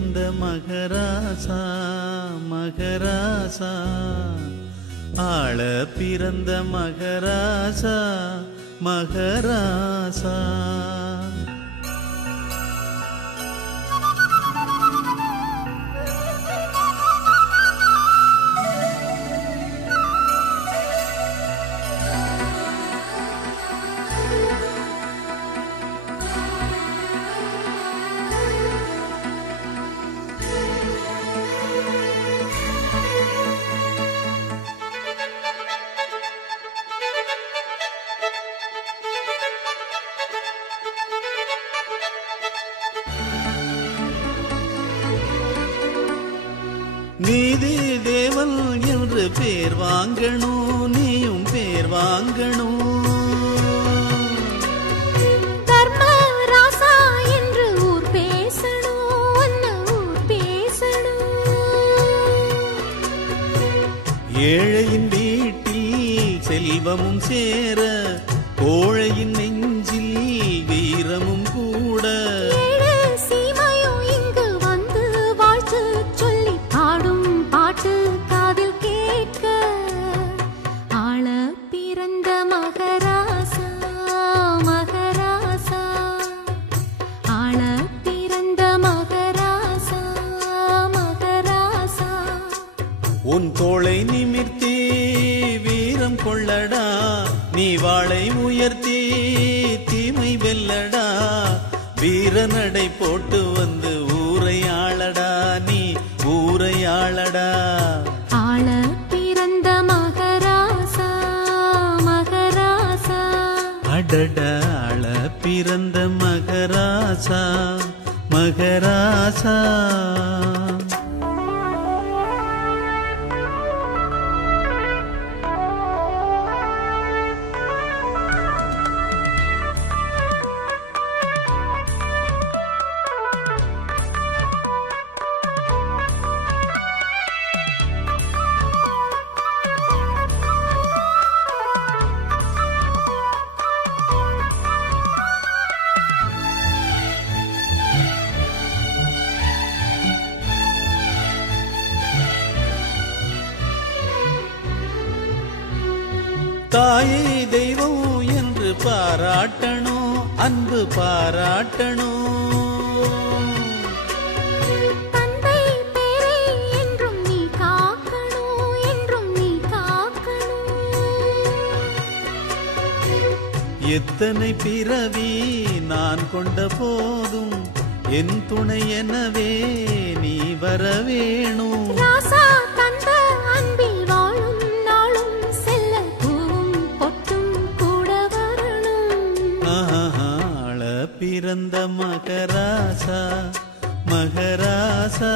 பிறந்த மகராசா மகராசா ஆள பிறந்த மகராசா மகராசா நீதி தேவன் என்று பேர் வாங்கணும் நீயும் பேர் வாங்கணும் தர்ம ராசா என்று ஊர் பேசணும் ஊர் பேசணும் ஏழையின் வீட்டில் செல்வமும் சேர கோழையின் நெஞ்சில் வீரமும் கூட உன் தோளை நிமிர்த்தி வீரம் கொள்ளடா நீ வாளை உயர்த்தி தீமை வெல்லடா வீரநடை போட்டு வந்து ஊரை ஆளடா நீ ஊரை ஆளடா ஆள பிறந்த மகராசா மகராசா அடடா ஆள பிறந்த மகராசா மகராசா தாயை தெய்வம் என்று பாராட்டணும் அன்பு பாராட்டணும் தந்தை பேரை என்றும் நீ காக்கணும் என்றும் நீ காக்கணும் எத்தனை பிறவி நான் கொண்ட போதும் என் துணை எனவே நீ வர வேணும் ராசா தந்த அன்பில் வாழும் நாளும் செல்ல பூவும் பொட்டும் கூட வரணும் ஆள பிறந்த மகராசா மகராசா